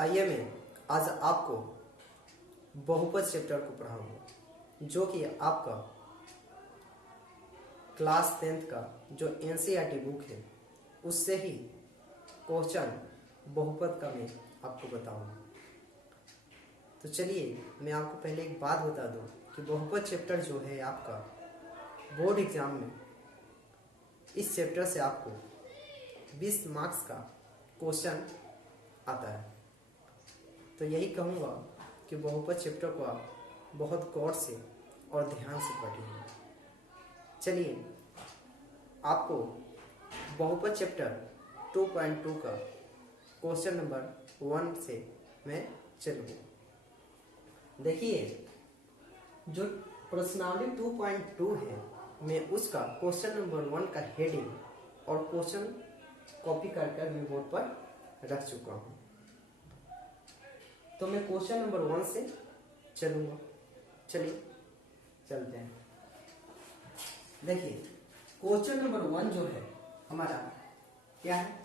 आइए मैं आज आपको बहुपद चैप्टर को पढ़ाऊंगा, जो कि आपका क्लास 10th का जो एनसीईआरटी बुक है उससे ही क्वेश्चन बहुपद का मैं आपको बताऊंगा। तो चलिए मैं आपको पहले एक बात बता दूं कि बहुपद चैप्टर जो है आपका बोर्ड एग्जाम में इस चैप्टर से आपको 20 मार्क्स का क्वेश्चन आता है। तो यही कहूँगा कि बहुपद चैप्टर को आप बहुत गौर से और ध्यान से पढ़िए। चलिए आपको बहुपद चैप्टर 2.2 का क्वेश्चन नंबर 1 से मैं चलूँगा। देखिए जो प्रश्नावली 2.2 है, मैं उसका क्वेश्चन नंबर 1 का हेडिंग और क्वेश्चन कॉपी कर मैं बोर्ड पर रख चुका हूँ। तो मैं क्वेश्चन नंबर 1 से चलूँगा। चलिए चलते हैं। देखिए क्वेश्चन नंबर 1 जो है हमारा क्या है,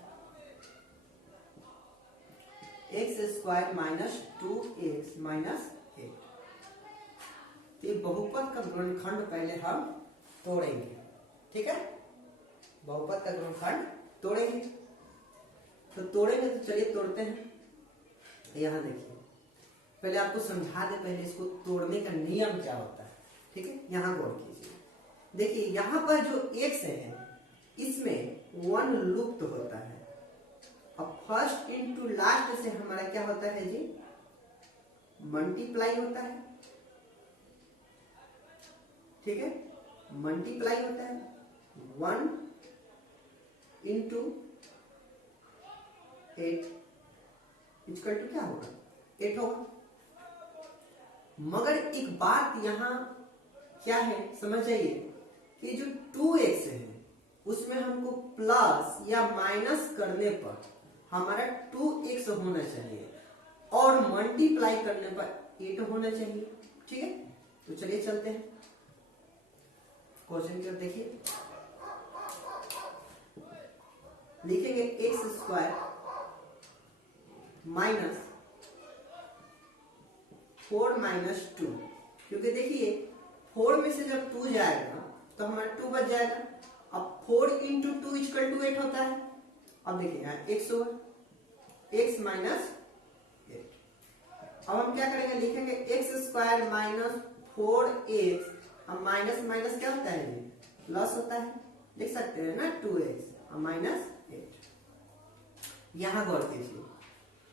x² माइनस 2x माइनस 8। ये बहुपद का गुणनखंड पहले हम तोड़ेंगे, ठीक है। बहुपद का गुणनखंड तोड़ेंगे, तो तोड़ेंगे तो चलिए तोड़ते हैं। यहाँ देखिए पहले आपको समझा दे पहले इसको तोड़ने का नियम क्या होता है, ठीक है। यहाँ गौर कीजिए। देखिए यहाँ पर जो x है इसमें 1 लुप्त होता है। अब फर्स्ट इनटू लास्ट से हमारा क्या होता है जी, मल्टीप्लाई होता है, ठीक है। मल्टीप्लाई होता है 1 इंटू 8 इक्वल टू क्या होगा, 8 होगा। मगर एक बात यहाँ क्या है समझ जाइए कि जो 2x है उसमें हमको प्लस या माइनस करने पर हमारा 2x होना चाहिए और मल्टीप्लाई करने पर 8 होना चाहिए, ठीक है। तो चलिए चलते हैं क्वेश्चन की ओर। देखिए लिखेंगे x² माइनस 4 माइनस 2, क्योंकि देखिए 4 में से जब 2 जाएगा तो हमारा 2 बच जाएगा। अब 4 इंटू 2 इक्वल टू 8 होता है। अब देखिए यहाँ x होगा, x माइनस 8। अब हम क्या करेंगे, लिखेंगे x² माइनस 4x। अब माइनस माइनस क्या होता है, प्लस होता है, लिख सकते हैं ना 2x माइनस 8। यहां गौर कीजिए,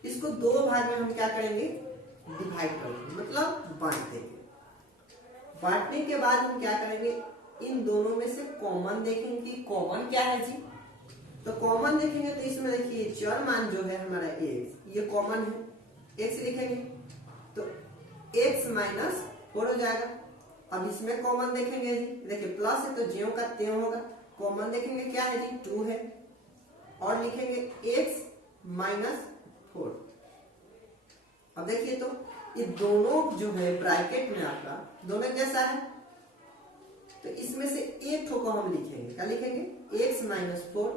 इसको दो भाग में हम क्या करेंगे, डिवाइड करेंगे, मतलब बांट देंगे। बांटने के बाद हम क्या करेंगे, इन दोनों में से कॉमन देखेंगे कि कॉमन क्या है जी। तो कॉमन देखेंगे तो इसमें देखिए चर मान जो है हमारा x, ये कॉमन है, x लिखेंगे तो x माइनस 4 हो जाएगा। अब इसमें कॉमन देखेंगे जी, देखिए प्लस है तो ज्यों का त्यों होगा। कॉमन देखेंगे क्या है जी, 2 है, और लिखेंगे x माइनस 4। अब देखिए तो ये दोनों जो है ब्रैकेट में आपका दोनों कैसा है, तो इसमें से एक ठो को हम लिखेंगे, क्या लिखेंगे, x माइनस 4।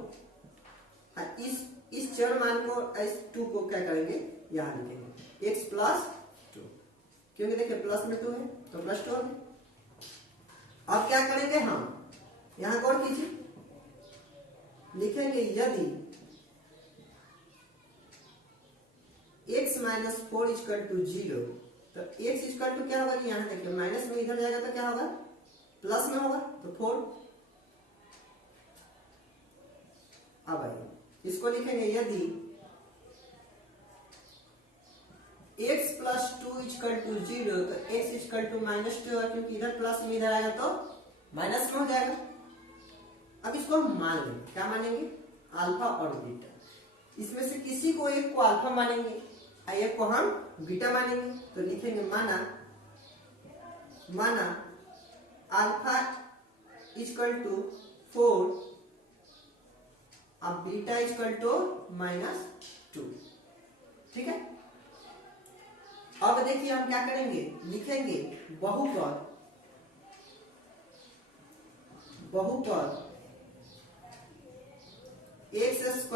इस चर मान को, इस 2 को क्या करेंगे, यहां लिखेंगे x प्लस 2, क्योंकि देखिए प्लस में 2 है तो प्लस 2 है। अब क्या करेंगे हम, यहां गौर कीजिए, लिखेंगे यदि x माइनस 4 इक्वल टू 0, तो x इक्वल टू क्या होगा, यहाँ देखिए माइनस में इधर जाएगा तो क्या होगा, प्लस में होगा, तो 4। अब आइए इसको लिखेंगे यदि x प्लस 2 इक्वल टू 0, तो x इक्वल टू माइनस 2 होगा, क्योंकि इधर प्लस में इधर आएगा तो माइनस में हो जाएगा। अब इसको हम मान लेंगे, क्या मानेंगे, अल्फा और बीटा। इसमें से किसी को एक को अल्फा मानेंगे, एक को हम बीटा मानेंगे। तो लिखेंगे माना अल्फा इक्वल टू 4 अब बीटा इक्वल टू माइनस 2, ठीक है। अब देखिए हम क्या करेंगे, लिखेंगे बहुपद x²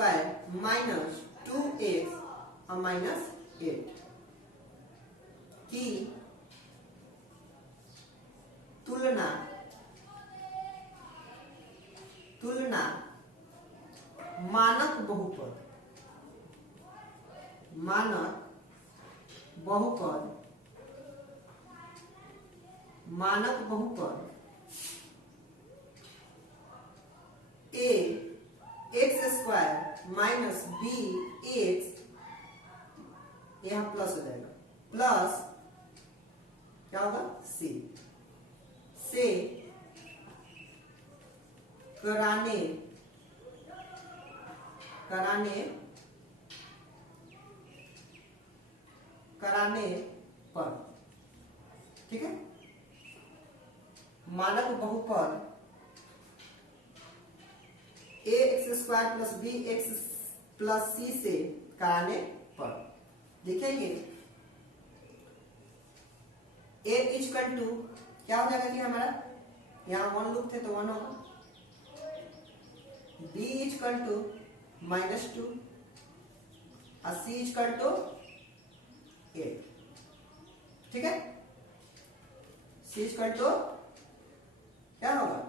माइनस 2x और माइनस 8 की तुलना मानक बहुपद a x square minus b x, यहां प्लस हो जाएगा, प्लस क्या होगा सी से कराने पर, ठीक है, मानक बहुपद a x square plus b x plus c से कराने पर देखेंगे ए इक्वल टू क्या हो जाएगा कि हमारा यहाँ 1 लूप थे तो 1 होगा, बी इक्वल टू -2 और सी इक्वल टू 8, ठीक है, सी इक्वल टू क्या होगा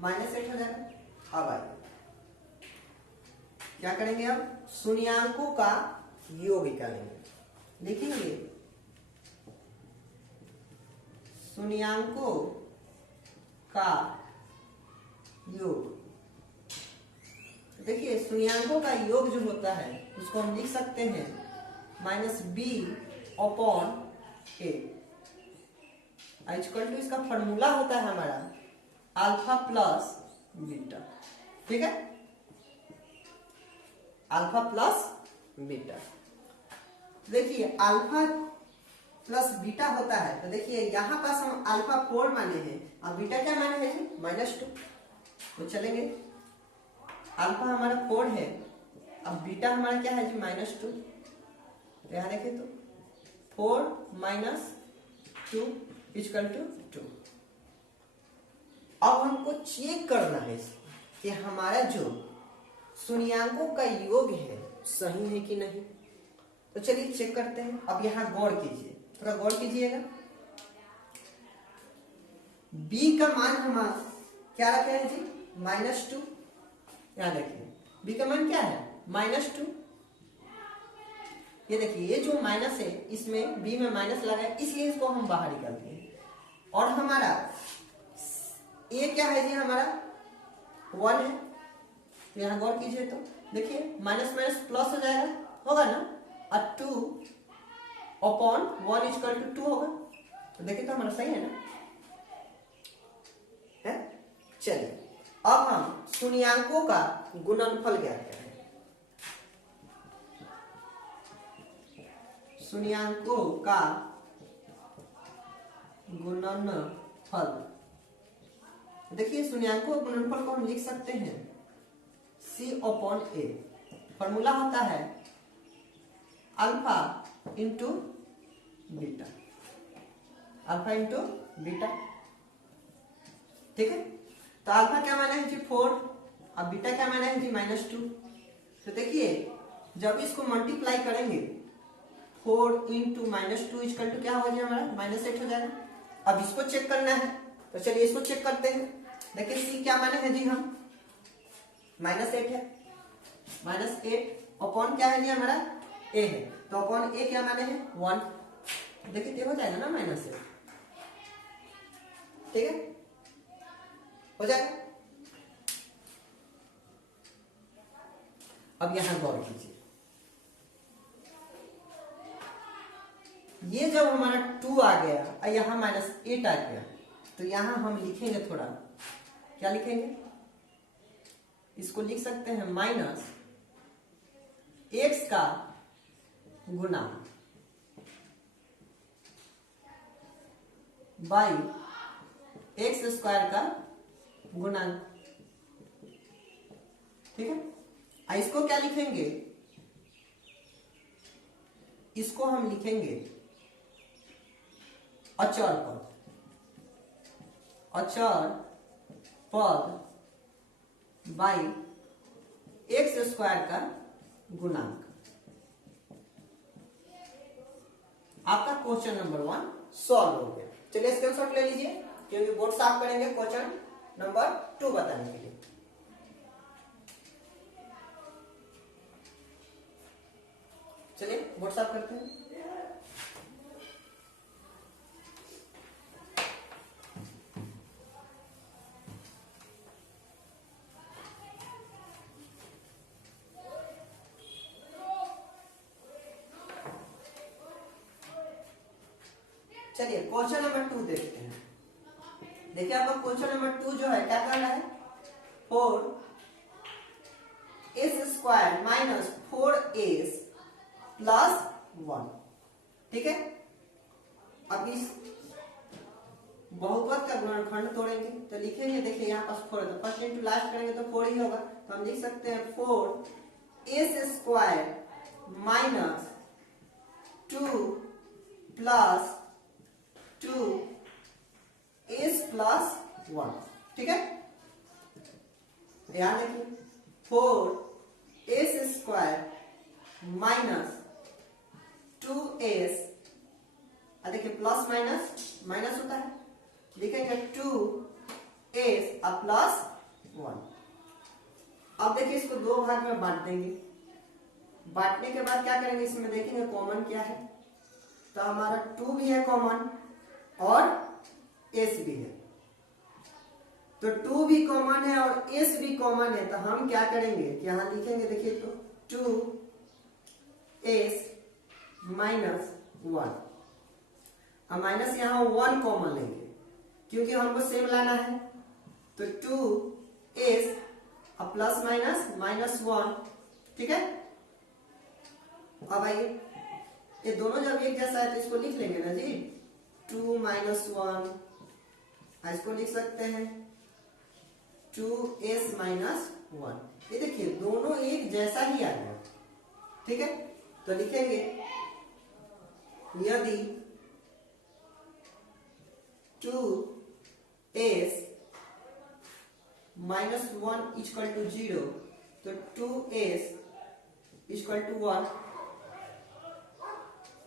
-8 हो जाएगा। अब आइए क्या करेंगे, अब शून्यांकों का योग निकालेंगे, लिखेंगे शून्यांकों का योग। देखिए शून्यांकों का योग जो होता है उसको हम लिख सकते हैं -b upon a, equal to इसका फॉर्मूला होता है हमारा अल्फा प्लस बीटा, ठीक है, अल्फा प्लस बीटा। देखिए अल्फा प्लस बीटा होता है तो देखिए यहां पास हम अल्फा 4 माने हैं और बीटा क्या माने हैं जी -2, तो चलेंगे अल्फा हमारा 4 है, अब बीटा हमारा क्या है जी -2, यहां देखें तो 4 - 2 इक्वल टू 2। अब हमको चेक करना है कि हमारा जो शून्यांकों का योग है सही है कि नहीं, तो चलिए चेक करते हैं। अब यहां गौर कीजिए, थोड़ा गौर कीजिएगा, b का मान हम क्या रखे हैं जी -2, याद रखिए b का मान क्या है -2, ये देखिए ये जो माइनस है इसमें b में माइनस लगा है इसलिए इसको हम बाहर निकालते हैं, और हमारा a क्या है जी हमारा 1 है, तो यहां गौर कीजिए तो देखिए माइनस माइनस प्लस हो जाएगा, होगा ना, और 2 अपॉन 1 इक्वल टू 2 होगा, तो देखिए तो हमारा सही है ना, है। चलिए अब हम शून्यांकों का गुणनफल ज्ञात करें। शून्यांकों का गुणनफल, देखिए शून्यांकों का गुणनफल को हम लिख सकते हैं c अपॉन a, फॉर्मूला होता है alpha into beta, alpha into beta, ठीक है। तो अल्फा क्या माना है जी 4 और बीटा क्या माना है जी -2, तो देखिए जब इसको मल्टीप्लाई करेंगे 4 इंटू -2 इक्वल टू क्या होगा जी हमारा -8 हो जाएगा। अब इसको चेक करना है तो चलिए इसको चेक करते हैं। देखिए c क्या माने है जी हम -8 है, -8 अपॉन क्या है जी हमारा a है, तो अपॉन a क्या माने है 1, देखिए ये हो जाएगा ना -8, ठीक है, हो जाएगा। अब यहां गौर कीजिए, ये जब हमारा 2 आ गया और यहां -8 आ गया, तो यहां हम लिखेंगे थोड़ा, क्या लिखेंगे, इसको लिख सकते हैं -x का गुना बाई एक्स स्क्वायर का गुणांक, ठीक है। इसको क्या लिखेंगे, इसको हम लिखेंगे अचर पद, अचर पद बाई एक्स स्क्वायर का गुणांक, आपका क्वेश्चन नंबर 1 सॉल्व हो गया। चलिए स्क्रीनशॉट ले लीजिए, क्योंकि बोर्ड साफ करेंगे क्वेश्चन नंबर 2 बताने के लिए। चलिए बोर्ड साफ करते हैं। चलिए क्वेश्चन नंबर 2 देखते हैं। देखिए आपका क्वेश्चन नंबर 2 जो है क्या कर रहा है, 4s² माइनस 4s प्लस 1। ठीक है, अब इस बहुपद का गुणनखंड तोड़ेंगे तो लिखेंगे, देखिए यहाँ पास 4 है तो फर्स्ट इंटू लास्ट करेंगे तो 4 ही होगा, तो हम लिख सकते हैं 4s² minus 2 plus 2s plus 1। ठीक है, ध्यान रखिए 4s² माइनस 2s, देखिए प्लस माइनस माइनस होता है, लिखेंगे 2s प्लस 1। अब देखिए इसको दो भाग में बांट देंगे। बांटने के बाद क्या करेंगे, इसमें देखेंगे कॉमन क्या है, तो हमारा 2 भी है कॉमन और s भी है, तो 2 भी कॉमन है और s भी कॉमन है, तो हम क्या करेंगे कि यहां लिखेंगे, देखिए तो 2s माइनस 1, अब माइनस यहां 1 कॉमन लेंगे क्योंकि हमको सेम लाना है, तो 2s प्लस माइनस माइनस 1। ठीक है, अब आइए ये दोनों जब एक जैसा है तो इसको लिख लेंगे ना जी, 2 माइनस 1, इसको लिख सकते हैं 2s माइनस 1। ये देखिए दोनों एक जैसा ही आ गया। ठीक है, तो लिखेंगे यदि 2s माइनस 1 इक्वल टू 0, तो 2s इक्वल टू 1,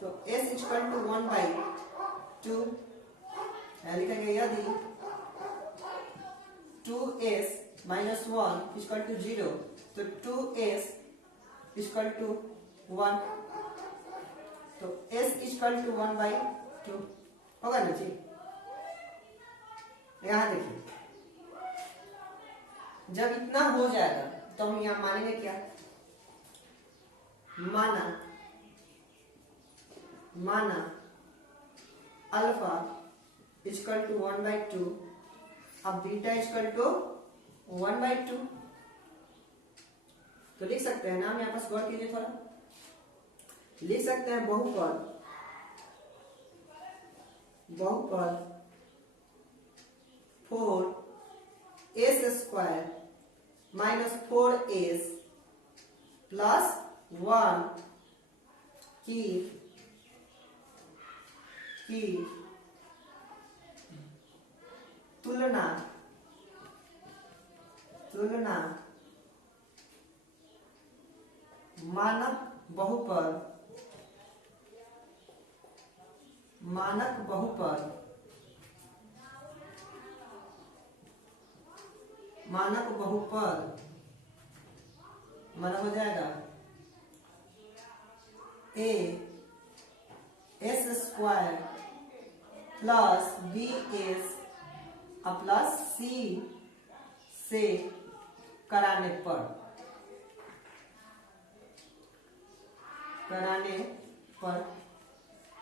तो s इक्वल टू 1/2 लिखेंगे। यदि 2s माइनस 1 इक्वल टू 0, तो 2s इक्वल टू 1, तो s इक्वल टू 1/2 होगा ना जी। यहां देखिए जब इतना हो जाएगा तो हम यहां मानेंगे क्या, माना अल्फा इक्वल टू 1/2, अब बीटा इक्वल टू 1/2, तो लिख सकते हैं ना हम, यहाँ पास गौर कीजिए थोड़ा, लिख सकते हैं बहुपद 4s² माइनस 4s प्लस 1 की तुलना मानक बहुपद माना हो जाएगा as² plus bs plus c से कराने पर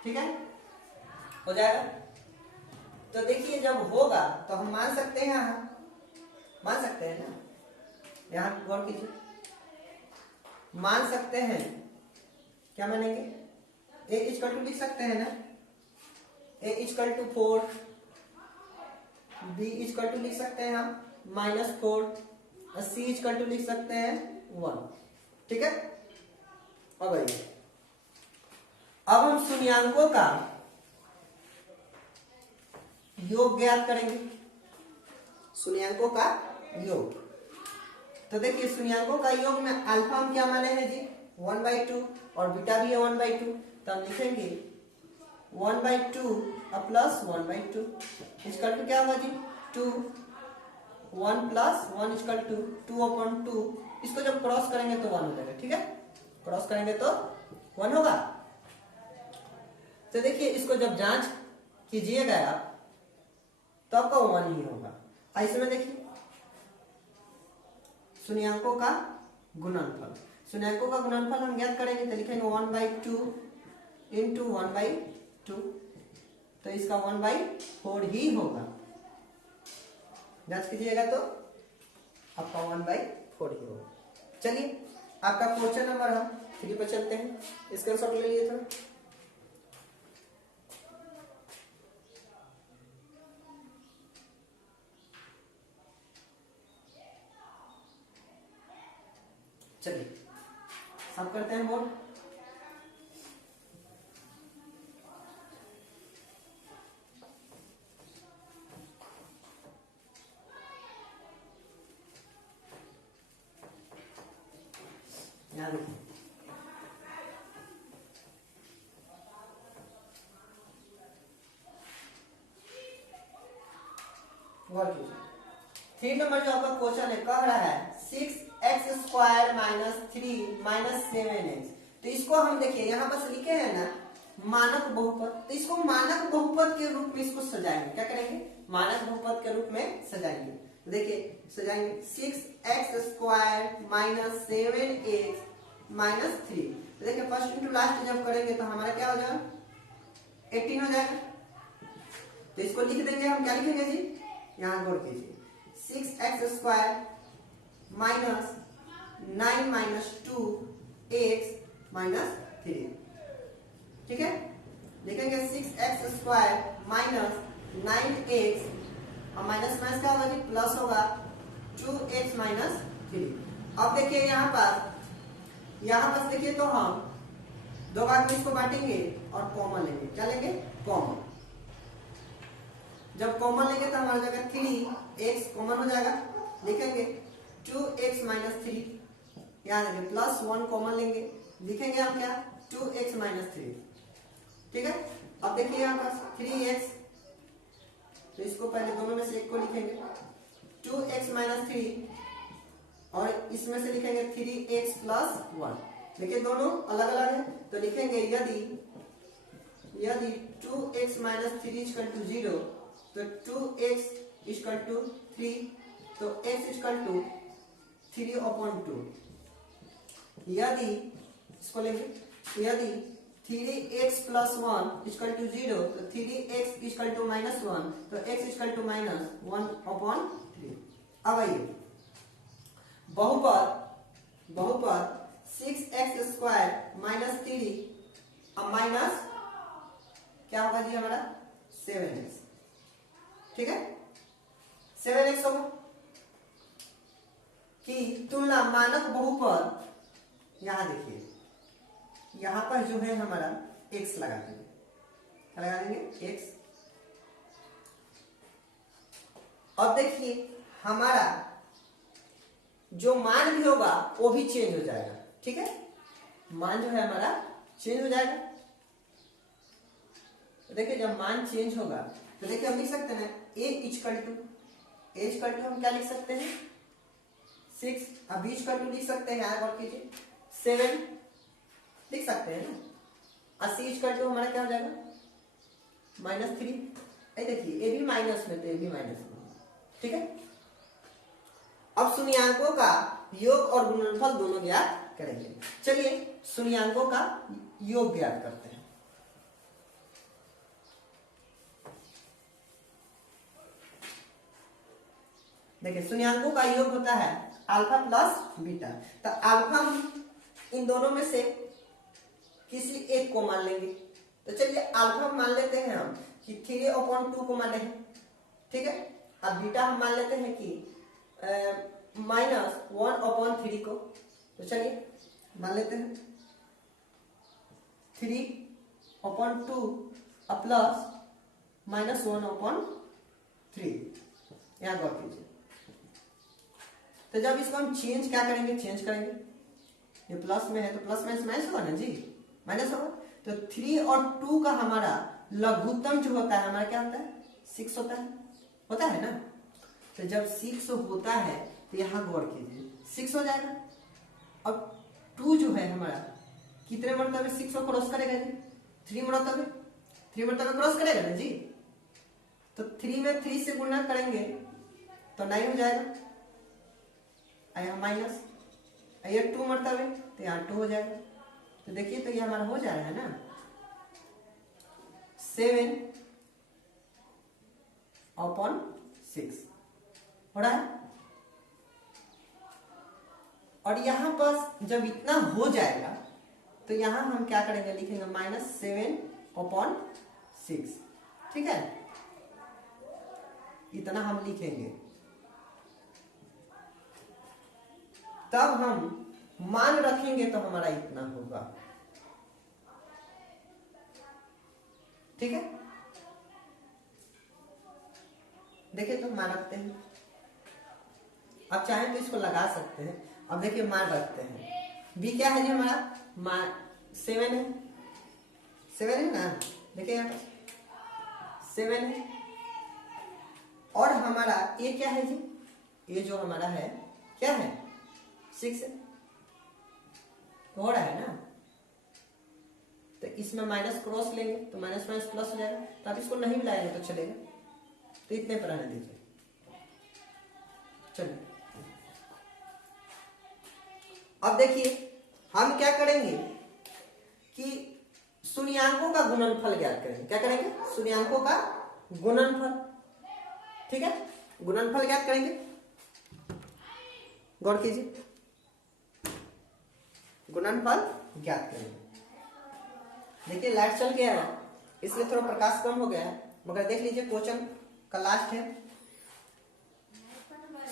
ठीक है, हो जाएगा। तो देखिए जब होगा तो हम मान सकते हैं, मान सकते हैं ना, यहां गौर कीजिए, मान सकते हैं, क्या मानेंगे, a इक्वल टू लिख सकते हैं ना, a equal to 4, b equal to लिख सकते हैं हम -4, और c इक्वल टू लिख सकते हैं 1। ठीक है, अब आइए अब हम शून्यांकों का योग ज्ञात करेंगे, शून्यांकों का योग। तो देखिए शून्यांकों का योग में अल्फा हम क्या माने हैं जी 1/2 और बीटा भी है 1/2, तो हम लिखेंगे 1/2 और प्लस 1/2 इक्वल टू क्या होगा जी 2, 1 प्लस 1 इक्वल टू 2/2। इसको जब क्रॉस करेंगे तो 1 हो जाएगा, ठीक है, क्रॉस करेंगे तो 1 होगा। तो देखिए इसको जब जांच कीजिएगा आप तो आपका 1 ही होगा। इसमें देखिए शून्यांकों का गुणनफल, शून्यांकों का गुणनफल हम ज्ञात करेंगे तो लिखेंगे 1/2 इंटू 1/2, तो इसका 1/4 ही होगा। जांच कीजिएगा तो आपका 1/4 ही होगा। चलिए आपका क्वेश्चन नंबर हम 3 पर चलते हैं, स्क्रीनशॉट ले लीजिए थोड़ा। चलिए साफ करते हैं बोर्ड। यहाँ देखिए गौर कीजिए 3 नंबर जो आपका क्वेश्चन है कह रहा है 6x² माइनस 3 माइनस 7x। तो इसको हम देखिए यहाँ पर लिखे हैं ना मानक बहुपद, तो इसको मानक बहुपद के रूप में इसको सजाएंगे। क्या करेंगे? मानक बहुपद के रूप में सजाएंगे। तो देखिए सजाएंगे 6x² माइनस 7x माइनस 3। तो देखिए फर्स्ट इंटू लास्ट जब करेंगे तो हमारा क्या हो जाएगा 18 हो जाएगा। तो इसको लिख देंगे हम, क्या लिखेंगे जी, यहाँ गौर कीजिए 6x² minus 9 minus 2x minus 3, ठीक है। लिखेंगे 6x² माइनस 9x और माइनस माइनस क्या होगा जी प्लस होगा 2x माइनस 3। अब देखिए यहाँ पर देखिए तो हम दो भाग में इसको बांटेंगे और कॉमन लेंगे। क्या लेंगे? कॉमन। जब कॉमन लेंगे तो हमारा जाएगा 3x कॉमन हो जाएगा, लिखेंगे 2x माइनस 3, यहाँ देंगे प्लस 1 कॉमन लेंगे, लिखेंगे हम क्या 2x माइनस 3, ठीक है। अब देखिए यहाँ पर 3x, तो इसको पहले दोनों में से एक को लिखेंगे 2x माइनस 3 और इसमें से लिखेंगे 3x प्लस 1। देखिए दोनों अलग अलग है तो लिखेंगे यदि 2x माइनस 3 इक्वल टू 0 तो 2x इक्वल टू 3, तो x इक्वल टू 3/2। यदि इसको लेंगे यदि 3x प्लस 1 इक्वल टू 0 तो 3x इक्वल टू माइनस 1, तो x इक्वल टू माइनस 1/3। अब आइए बहुपद 6x² माइनस 3 और माइनस क्या होगा जी हमारा 7x, ठीक है। 7x होगा कि तुलना मानक बहुपद, यहां देखिए यहां पर जो है हमारा x लगा देंगे, क्या लगा देंगे x। अब देखिए हमारा जो मान भी होगा वो भी चेंज हो जाएगा, ठीक है। मान जो है हमारा चेंज हो जाएगा। तो देखिए जब मान चेंज होगा तो देखिए हम लिख सकते हैं a इक्वल टू हम क्या लिख सकते हैं 6, अब b इक्वल टू लिख सकते हैं, यहाँ गौर कीजिए 7 लिख सकते हैं ना, और c इक्वल टू हमारा क्या हो जाएगा -3। देखिए a भी माइनस में तो a भी माइनस में, ठीक है। अब शून्यांकों का योग और गुणनफल दोनों ज्ञात करेंगे। चलिए शून्यांकों का योग ज्ञात करते हैं। देखिए शून्यांकों का योग होता है अल्फा प्लस बीटा। तो अल्फा इन दोनों में से किसी एक को मान लेंगे। तो चलिए अल्फा मान लेते हैं हम कि 3/2 को मान लें, ठीक है। अब बीटा हम मान लेते हैं कि -1/3 को। तो चलिए मान लेते हैं 3/2 और प्लस -1/3, यहां गौर कीजिए। तो जब इसको हम चेंज क्या करेंगे, चेंज करेंगे, ये प्लस में है तो प्लस माइनस माइनस होगा ना जी, माइनस होगा। तो 3 और 2 का हमारा लघुत्तम जो होता है हमारा क्या होता है 6 होता है ना। तो जब 6 होता है तो यहाँ गौर कीजिए 6 हो जाएगा। अब 2 जो है हमारा कितने मरतबे 6 को क्रॉस करेगा जी 3 मरतबे क्रॉस करेगा ना जी। तो 3 में 3 से गुणा करेंगे तो 9 हो जाएगा, यहाँ माइनस, ये 2 मरतबे तो यहाँ 2 हो जाएगा। तो देखिए तो ये हमारा हो जा रहा है ना 7/6 हो रहा है। और यहां पर जब इतना हो जाएगा तो यहां हम क्या करेंगे लिखेंगे -7/6, ठीक है, इतना हम लिखेंगे। तब हम मान रखेंगे तो हमारा इतना होगा, ठीक है। देखिए तो मान रखते हैं, अब चाहें तो इसको लगा सकते हैं। अब देखिए मान रखते हैं, बी क्या है जी हमारा 7 है ना, देखिए यहाँ पर 7 है। और हमारा ए क्या है जी, ये जो हमारा है क्या है 6 है, तो हो रहा है ना। तो इसमें माइनस क्रॉस लेंगे तो माइनस माइनस प्लस हो जाएगा। तो आप इसको नहीं मिलाएंगे तो चलेगा, तो इतने पर आने दीजिए। चलिए अब देखिए हम क्या करेंगे कि शून्यांकों का गुणनफल ज्ञात करेंगे। क्या करेंगे शून्यांकों का गुणनफल, ठीक है, गुणनफल ज्ञात करेंगे। गौर कीजिए, गुणनफल ज्ञात करेंगे। देखिए लाइट चल गया है इसलिए थोड़ा प्रकाश कम हो गया है, मगर देख लीजिए क्वेश्चन का लास्ट है।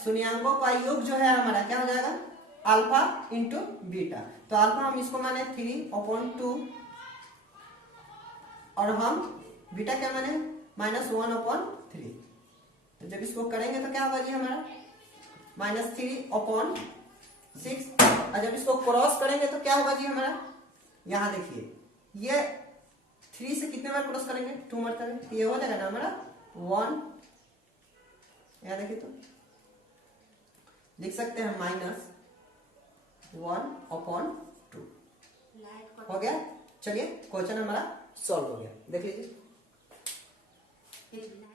शून्यांकों का योग जो है हमारा क्या हो जाएगा अल्फा इंटू बीटा। तो अल्फा हम इसको माने 3/2 और हम बीटा क्या माने -1/3। तो जब इसको करेंगे तो क्या होगा जी हमारा -3/6। और जब इसको क्रॉस करेंगे तो क्या होगा जी हमारा, यहां देखिए ये 3 से कितने बार क्रॉस करेंगे 2 मरतबे, ये हो जाएगा ना हमारा 1। यहां देखिए तो लिख सकते हैं -1/2 हो गया। चलिए क्वेश्चन हमारा सॉल्व हो गया, देख लीजिए।